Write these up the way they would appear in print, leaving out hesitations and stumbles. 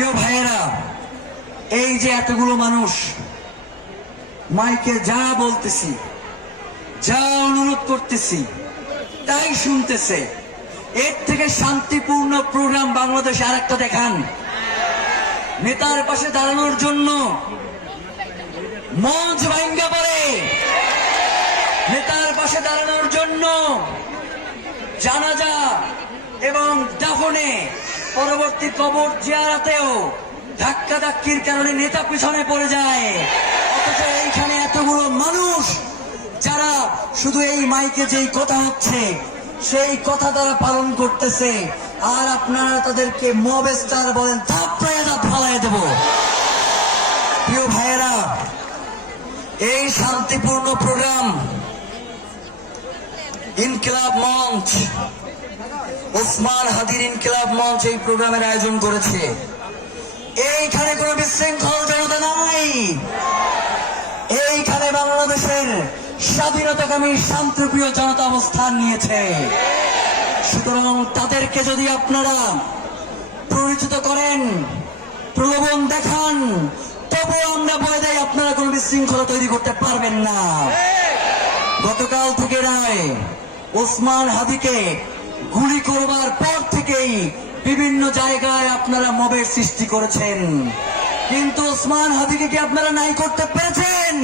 প্রিয় ভাইয়েরা, এই যে এতগুলো মানুষ মাইকে যা বলতেছি, যা অনুরোধ করতেছি তাই শুনতেছে, এর থেকে শান্তিপূর্ণ প্রোগ্রাম বাংলাদেশে আরেকটা দেখান। নেতার পাশে দাঁড়ানোর জন্য মঞ্চ ভাঙ্গা পড়ে, নেতার পাশে দাঁড়ানোর জন্য জানাজা এবং দাফনে পরবর্তী কবর জিয়ারাতেও ধাক্কা ধাক্কির কারণে নেতা পিছনে পড়ে যায়। অথচ এইখানে এতগুলো মানুষ যারা শুধু এই মাইকে যেই কথা হচ্ছে সেই কথা তারা পালন করতেছে, আর আপনারা তাদেরকে মব স্টার বলেন, থাপড়ায় ফালাই দেব। প্রিয় ভাইয়েরা, এই শান্তিপূর্ণ প্রোগ্রাম ইনকিলাব মঞ্চ, ওসমান হাদির ইনকিলাব মঞ্চ এই প্রোগ্রামের আয়োজন করেছে। এইখানে কোনো বিশৃঙ্খল জনতা নাই, এইখানে বাংলাদেশের স্বাধীনতাকামী শান্তিপ্রিয় জনতা অবস্থান নিয়েছে। সুতরাং তাদেরকে যদি আপনারা পরিচিত করেন, প্রলোভন দেখান, তবুও আমরা বলে দেই আপনারা কোনো বিশৃঙ্খলা তৈরি করতে পারবেন না। গতকাল থেকে রায় ওসমান হাদিকে গুলি করবার পর থেকেই বিভিন্ন জায়গায় আপনারা মবের সৃষ্টি করেছেন, কিন্তু ওসমান হাদিকে কি আপনারা নাই করতে পেরেছেন?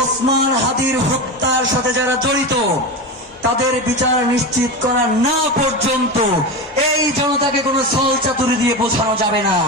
ওসমান হাদির হত্যার সাথে যারা জড়িত তাদের বিচার নিশ্চিত করা না পর্যন্ত এই জনতাকে কোনো ছল চাতুরি দিয়ে বোঝানো যাবে না।